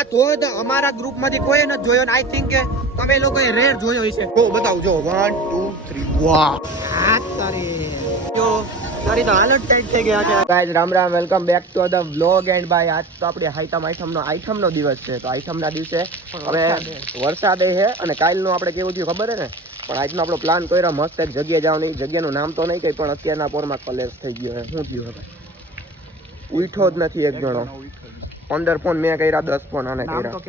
આ ધોધ અમારા ગ્રુપમાંથી કોઈ ન જોયો ને આઈ થિંક કે તમે લોકોએ રેર જોયો હશે. જો બતાવ જો 1 2 3 વાહ. આ તારી જો તારી તો હાલત ટાઈટ થઈ ગયા છે guys Ram Ram welcome back to the vlog and bye આજ તો આપણે આઈટમ આઈટમ નો આઈટમ નો દિવસ છે. તો આઈટમ ના દિવસે હવે વરસાદ છે અને કાલનું આપણે કેવું થયું ખબર છે ને? પણ આજનો આપણો પ્લાન કર્યો મસ્ત એક જગ્યાએ જવાની જગ્યાનું નામ તો નહીં કહી પણ અત્યારના પોરમાં કલેશ થઈ ગયો છે શું થયું હવે? ઉઠો જ નથી એક જણો. પંદર ફોન મેં કર્યા દસ ફોન આને કર્યા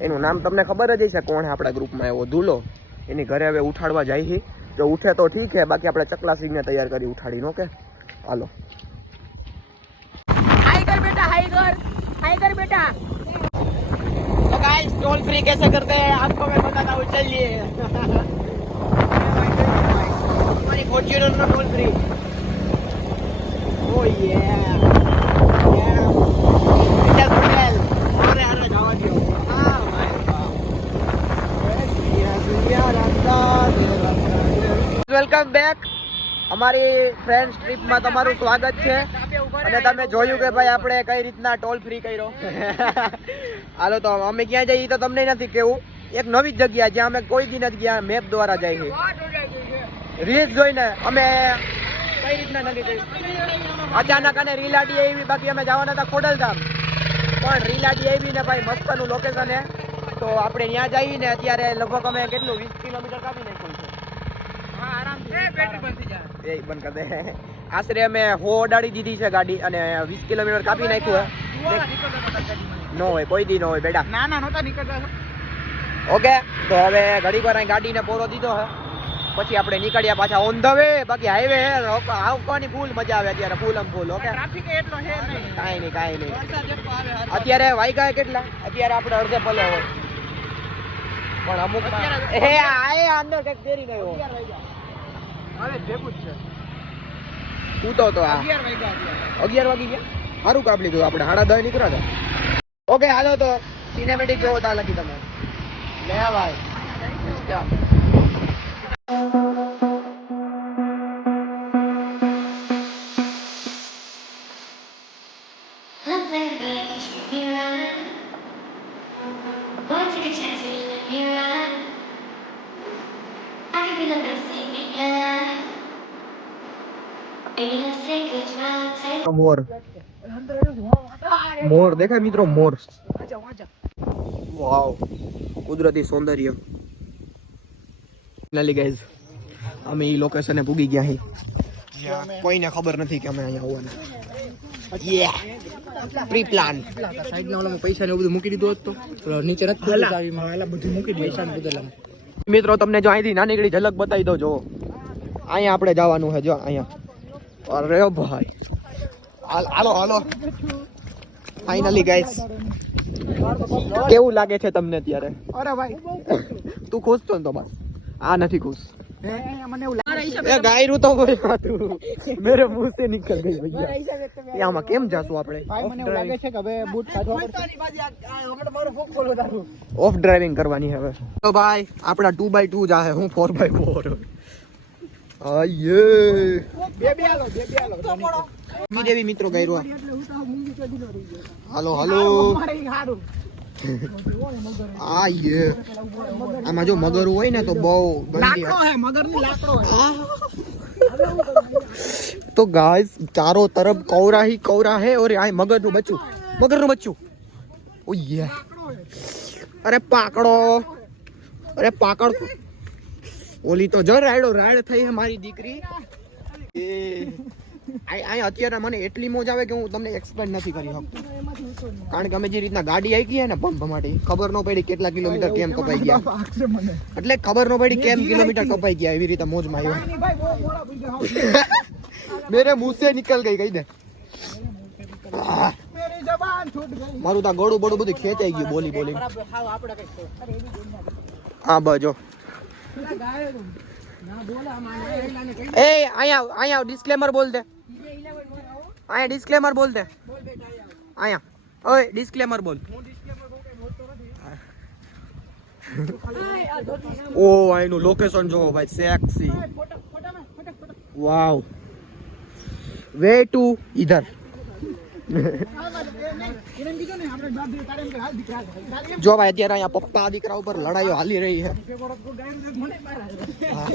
એનું નામ તમને ખબર જ હશે કોણ છે આપણા ગ્રુપમાં એવો ધૂલો એની ઘરે હવે ઉઠાડવા જાય છે જો ઉઠે તો ઠીક છે બાકી આપણે ચકલા સિંહને તૈયાર કરી ઉઠાડીને ઓકે હાલો हाई कर बेटा हाई कर हाई कर बेटा तो गाइस टोल फ्री कैसे करते हैं आपको मैं बताता हूँ चलिए हमारी फॉर्च्यूनर નો टोल फ्री ओ ये વેલકમ બેક. અમારી ફ્રેન્ડ ટ્રીપમાં તમારું સ્વાગત છે. અને તમે જોયું કે ભાઈ આપણે કઈ રીતના ટોલ ફ્રી કર્યો. હાલો તો અમે ક્યાં જઈએ તો તમને નથી કેવું. એક નવી જગ્યા જ્યાં અમે કોઈ દી નથી ગયા મેપ દ્વારા જઈએ રીલ્સ જોઈને અમે કઈ રીતના નથી કર્યું? અચાનક અને રીલાડી આવી. બાકી અમે જવાના હતા ખોડલધામ. પણ રીલાડી આવી ને ભાઈ મસ્તનું લોકેશન હે. તો આપણે ત્યાં જઈએ ને અત્યારે લગભગ અમે કેટલું, વીસ કિલોમીટર કાપી નાખ્યું? છે એ બંધ કરી દે. આશરે અમે હો અડાડી દીધી છે ગાડી અને વીસ કિલોમીટર કાપી નાખ્યું હે. નો હોય કોઈ દી નો હોય બેટા. ના ના નહોતા નીકળતા. ઓકે તો હવે ઘડીક વાર ગાડીને પોરો દીધો હે. પછી આપણે નીકળ્યા પાછા ઓન ધ વે બાકી હાઈવે હે આવવાની ફૂલ મજા આવે અત્યારે ફૂલ આમ ફૂલ ઓકે ટ્રાફિક એટલો છે નહીં. કાઈ નહીં કાઈ નહીં. અત્યારે વાયગા કેટલા? અત્યારે આપણે અડધે પલે હોય. પણ અમુક હે આ અંદર કંઈક દેરી નહીં ઉતો તો આ. અગિયાર વાગ્યા અગિયાર વાગી ગયા? સારું કાપ લીધું આપણે. સાડા દસ નીકળ્યા હતા. ઓકે હાલો તો. સિનેમેટિક જોવો તા લખી તમે. લે ભાઈ. મોર. મોર. દેખાય મિત્રો, મોર. વાવ. કુદરતી સૌંદર્ય. ફાઇનલી ગાઈઝ અમે ઈ લોકેશને પૂગી ગયા હી. કોઈને ખબર નથી કે અમે અહીંયા આવવાના. પ્રી પ્લાન સાઈડના ઓલામાં પૈસા ને બધું મૂકી દીધું હોત તો નીચે નથી ખુલ્લું ચાવીમાં હાલા બધું મૂકી દીધું મિત્રો, તમને જો અહીંથી નાની ઝલક બતાવી દો, જો. અહીંયા આપણે જવાનું છે જો, અહીંયા. અરે ભાઈ. હાલ- હાલો ફાઇનલી ગાઈસ કેવું લાગે છે તમને અત્યારે? અરે ભાઈ. તું ખુશ છો ને તો બસ? આ નથી ખુશ. એ ગાયરું તો મેરે મુંહ સે નિકલ ગઈ ભૈયા આમાં કેમ જાશું આપણે? મને એવું લાગે છે કે હવે બૂટ કાઢવા ઓફ ડ્રાઇવિંગ કરવાની હવે. તો ભાઈ આપણા ટુ બાય ટુ જાહે હું ફોર બાય ફોર આયે બેબી આલો બેબી આલો મી દેવી મિત્રો ગાયરો હાલો હાલો આયે આમાં જો મગર હોય ને તો બહુ લાકડો હે મગરની લાકડો હે તો ગાઈસ ચારો તરફ કૌરા હી કૌરા હે ઓર આ મગરનું બચ્ચું મગરનું બચ્ચું ઓ યે અરે પાકડો અરે પાકડ ઓલી તો જો રાયડો રાયડ થઈ હે મારી દીકરી. એ. અત્યારે મને એટલી મોજ આવે કે હું તમને એક્સપ્લેન નથી કરી શકતો. કારણ કે અમે જે રીતના ગાડી આવી ગઈ ને પંપ માટે ખબર ન પડી કેટલા કિલોમીટર કેમ કપાઈ ગયા. એટલે ખબર ન પડી કેમ કિલોમીટર કપાઈ ગયા એવી રીતે મોજમાં આવ્યો. મેરે મુસે નિકલ ગઈ કઈ દે. મારું ત્યાં ગળું બોડું બધું ખેંચાઈ ગયું બોલી બોલી. હા બજો એ અહીંયા અહીંયા ડિસ્ક્લેમર બોલ દે અહીંયા ડિસ્ક્લેમર બોલ દે અહીંયા ઓય ડિસ્ક્લેમર બોલ ઓ આનું લોકેશન જોવો ભાઈ સેક્સી વાવ વે ટુ ઇધર જો ભાઈ અત્યારે અહીંયા પપ્પા દીકરા ઉપર લડાઈઓ હાલી રહી છે કે વરસ તો ગાયનું દૂધ મને બહાર આવ્યો. હા.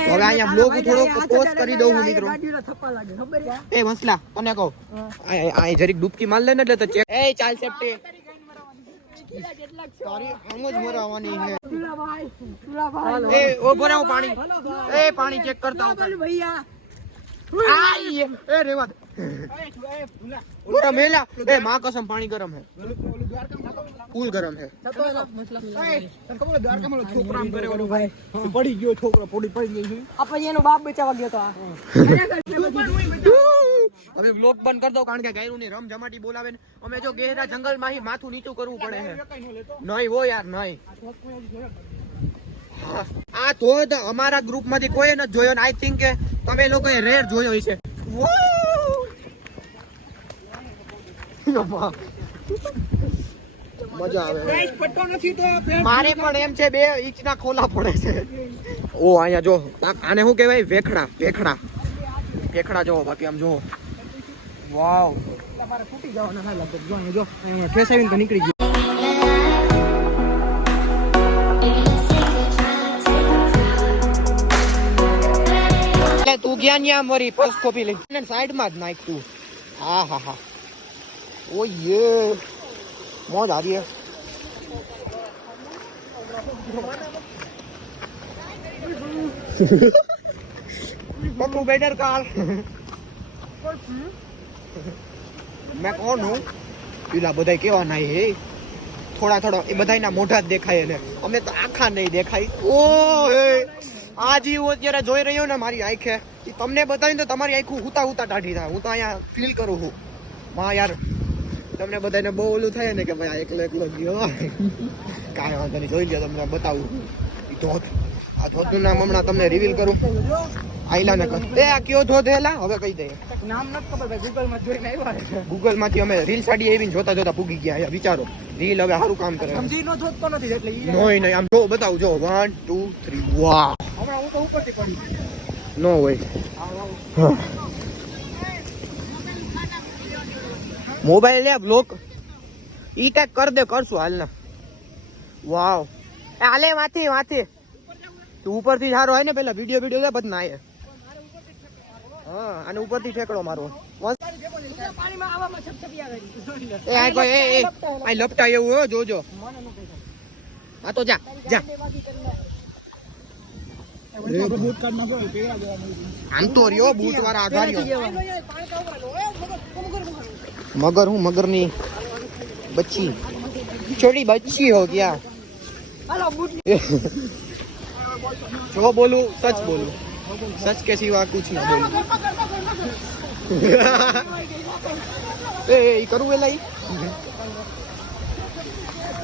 તો હવે અહીંયા બ્લોગ થોડોક પોસ્ટ કરી દઉં હું મિત્રો એ મસલા તને કહું આ આ જરીક ડૂબકી માર લે ને એટલે તો ચેક એ ચાલ સેફટી તારી આમ જ મરાવાની છે એ ઓ ભરાવ પાણી એ પાણી ચેક કરતા હું આઈ. એ રેવા દે. ઉલટા મેલા. એ માં કસમ પાણી ગરમ હે. કુલ ઓલું ગરમ તને ખબર દ્વારકામાં ઓલો છોકરો આમ કરે ઓલો ભાઈ પડી ગયો છોકરો પડી પડી ગઈ છે એનો બાપ બચાવવા ગયો તો આ. હવે બ્લોગ બંધ કરી દો કારણ કે ગાયરું ની રમ જમાટી બોલાવે ને. અમે જો ગહેરા જંગલમાં માથું નીચું કરવું પડે નહીં હો યાર નહીં. હા. આ તો અમારા ગ્રુપમાંથી કોઈ નથી જોયો ને આઈ થિંક કે તમે લોકોએ રેર જોયો હશે. મજા આવે. ગાઈસ પટ્ટો નથી તો પેટ મારે પણ એમ છે બે ઇંચના ખોલા પડે છે. ઓ અહીંયા જો આને શું કહેવાય? વેખડા વેખડા વેખડા જો બાકી આમ જોવો. વાવ મારે ફૂટી જવાના ના લગભગ. જો અહીંયા જો અહીંયા ઠેસ તો નીકળી ગયું. ગયા ન્યા મરી ફર્સ્ટ કોપી લઈ સાઈડ માં જ નાખ તું હા હા હા ઓ યે મોજ આ રહી है पप्पू बेटर कार मैं कौन हूँ પેલા બધા કેવા નાય હે થોડા થોડા એ બધાયના મોઢા જ દેખાય એને અમે તો આખા નહીં દેખાય ઓ હે આ જીવ અત્યારે જોઈ રહ્યો ને મારી આંખે ઈ તમને બતાવીને તો તમારી આખું હુતા હુતા ટાઢી થાય. હું તો અહીંયા ફીલ કરું છું. માં યાર તમને બધાને બહુ ઓલું થાય ને કે ભાઈ એકલો એકલો ગયો. કાંઈ વાંધો નહીં જોઈ લો તમને બતાવું એ ધોધ. આ ધોધનું નામ હમણાં તમને રિવીલ કરું. આઈલા ને કર એ આ કયો ધોધ હેલા? હવે કહી દઈએ નામ નથી ખબર ભાઈ ગૂગલમાં જોઈને આવ્યા છે. ગૂગલમાંથી અમે રીલ સાડી આવીને જોતા જોતા પૂગી ગયા. વિચારો. રીલ હવે સારું કામ કરે. સમજી નો જોતો નથી એટલે નહીં નહીં આમ જો બતાવું જો. વન ટુ થ્રી વાહ. હમણાં હું તો ઉપરથી પડી નો હોય મોબાઈલ લે બ્લોક ઈ કંઈક કર દે કરશું હાલ ના વાવ હાલે માથી માથી તું ઉપરથી સારો હોય ને પેલા વીડિયો વીડિયો લે બધા ના હા અને ઉપરથી ઠેકડો મારો લપટા એવું હો જોજો હા તો જા જા બૂટ કાર્ડ નાખો પેલા જવાનું આમ તો રહ્યો બૂટ વાળા આધાર્યો. મગર હું મગરની બચ્ચી. છોડી, બચ્ચી હો ગયા. જો બોલું, સચ બોલું. સચ કે સિવા કુછ ના બોલું. એ એ, ઈ કરવું એલા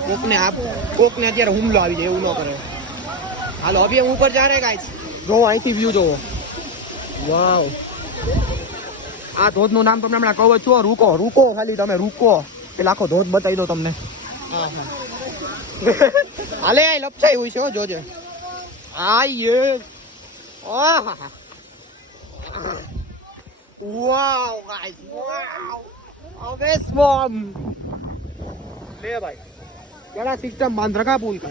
કોકને આપ કોકને અત્યારે હુમલો આવી જાય, એવું ન કરે. હાલો હું ઉપર જા રે ગાઈસ જો અહીંથી વ્યૂ જોવો. વાવ આ ધોધનું નામ તમને હમણાં કહું છું રૂકો રૂકો ખાલી તમે રૂકો. પેલા આખો ધોધ બતાવી દો તમને. હાલે આ લપચાઈ હોય છે હો જોજે. આયે આહા વાવ ગાઈસ વાવ હવે સ્વોમ. લે ભાઈ. કેડા સિસ્ટમ બાંધ રખા પુલ का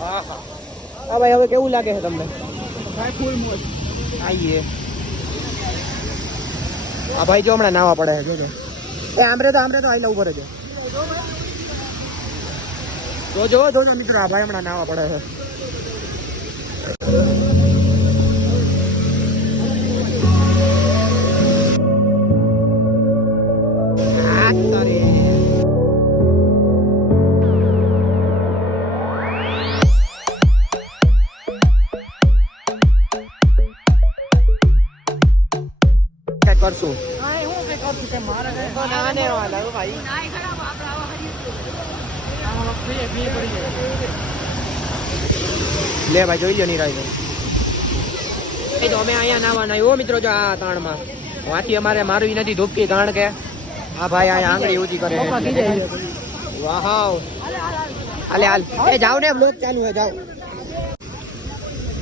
આ ભાઈ હવે કેવું લાગે છે તમને? ભાઈ ફૂલ મોજ આઈએ. આ ભાઈ જો હમણાં નાવા પડે છે જોજો. એ આમરે તો આમરે તો આઈલા ઉપર છે જોજો જોજો મિત્રો આ ભાઈ હમણાં નાવા પડે છે. લે ભાઈ જોઈ નિરાય એ તો અમે અહીંયા નાવાના એવો મિત્રો જો આ તાણમાં. વાંચી અમારે મારવી નથી ધૂપકી કારણ કે. આ ભાઈ અહીંયા આંગળી ઊંચી કરે વાહ હાલે હાલ. એ જાવ ને બ્લોક ચાલુ હે જાવ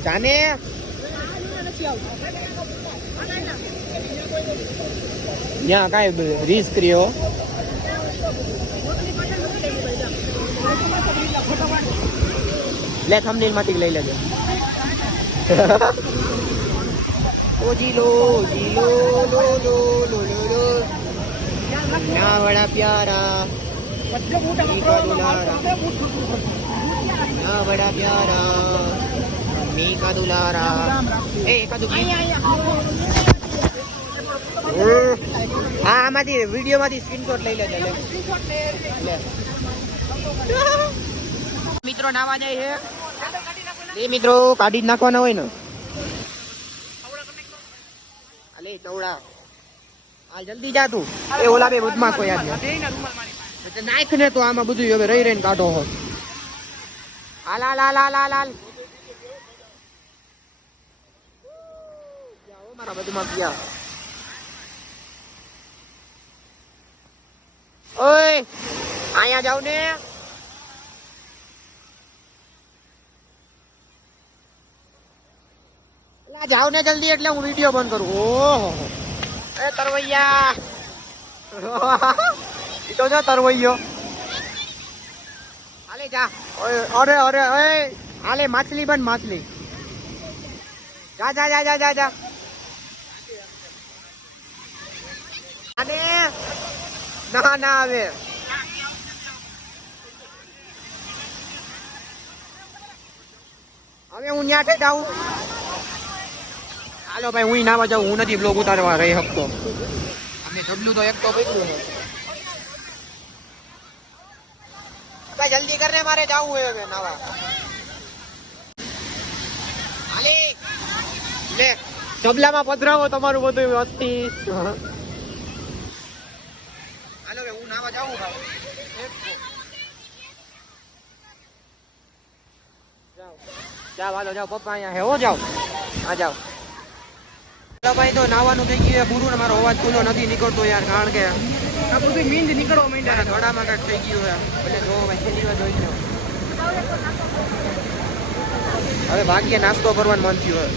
જાને. ત્યાં કાંઈ રિસ્ક રહ્યો. લે થંબનેલમાંથી લઈ લેજો. ઓ જીલો જીલો લો લો લો લો લો ના વડા પ્યારા. ના વડા પ્યારા. મી દુલારા. એ એકાદું હા આમાંથી વિડીયોમાંથી સ્ક્રીનશોટ લઈ લેજો લે. મિત્રો નાવા જાય છે એ મિત્રો કાઢી નાખવાના હોય ને. અલે ટવડા હાલ જલ્દી જા તું. એ ઓલા બે બદમાશ કોઈ આજે નાખ ને તો આમાં બધું હવે રહી રહીને કાઢો હો. હાલ હાલ હાલ હાલ હાલ હાલ. મારા બદમાશ ગયા ઓય, અહીંયા જાવ ને. જાવ ને જલ્દી એટલે હું વીડિયો બંધ કરું. ઓહો. એ તરવૈયા. ઈ તો જો તરવૈયો. હાલે જા. ઓય, અરે અરે ઓય હાલે માછલી બન માછલી. જા જા જા જા જા જા. આને? ના ના આવે. હવે હું ન્યા ઠેઠ આવું હાલો ભાઈ હું ના જાઉં હું નથી બ્લોગ ઉતારવા રહી શકતો. અમે ડબલું તો એક તો પકડ્યું ભાઈ જલ્દી કરને મારે જવું હોય હવે નાવા. હાલી લે તબલામાં પધરાવો તમારું બધું વસ્તી. હાલો હવે હું નાવા જાઉં જાઓ. જાઓ હાલો જાઓ પપ્પા અહીંયા હે હો જાઓ. આ જાઓ. ભાઈ તો નાવાનું થઈ ગયું પૂરું ને મારો અવાજ ખુલ્લો નથી નીકળતો યાર, કારણ કે મીંદ નીકળવા મારા માંડ્યા કાંઈક થઈ ગયું એટલે જો ભાઈ છેલ્લી વાર જોઈ લો હવે ભાગ્ય નાસ્તો કરવાનું મન થયું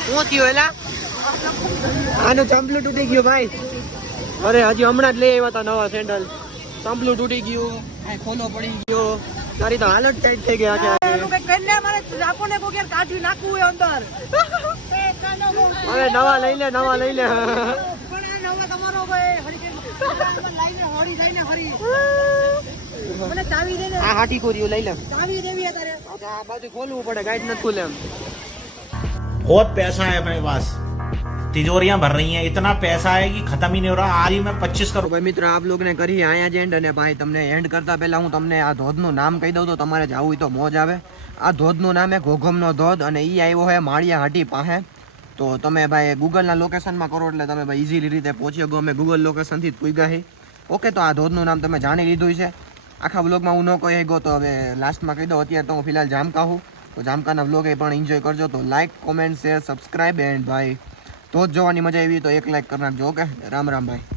શું થયું એલા? આનું ચંપલું તૂટી ગયું ભાઈ. અરે, હજી હમણાં જ લઈ આવ્યા હતા નવા સેન્ડલ. ચંપલું તૂટી ગયું. ખોલો પડી ગયો. તારી તો હાલત ટાઈટ થઈ ગયા નવા લઈ લે નવા લઈ લે. ચાવી દે હાટી કોરીઓ લઈ લે. ચાવી દેવી તારે આ બાજુ ખોલવું પડે ગાઈડ નથી ખોલે બહુ પૈસા હે ભાઈ પાસ. तिजोरियां भर रही हैं इतना पैसा है कि खत्म ही नहीं हो रहा आज ही मैं पच्चीस તો ભાઈ મિત્રો આપ લોકોને કરી અહીંયા જ એન્ડ અને ભાઈ તમને એન્ડ કરતા પહેલા હું તમને આ ધોધનું નામ કહી દઉં તો તમારે જવું હોય તો મોજ આવે આ ધોધનું નામ છે ઘોઘમનો ધોધ અને એ આવ્યો છે માળિયા હાટી પાસે તો તમે ભાઈ ગૂગલના લોકેશનમાં કરો એટલે તમે ભાઈ ઇઝીલી રીતે પહોંચી શકો અમે ગૂગલ લોકેશનથી જ પૂગ્યા છે ઓકે તો આ ધોધનું નામ તમે જાણી લીધું છે આખા બ્લોગમાં હું ન કહી ગયો તો હવે લાસ્ટમાં કહી દઉં અત્યારે તો હું ફિલહાલ જામકા હું તો જામકાના બ્લોગ એ પણ એન્જોય કરજો તો like comment share subscribe and ભાઈ ધોધ જોવાની મજા આવી તો એક લાઈક કરી નાખજો ઓકે રામ રામ ભાઈ.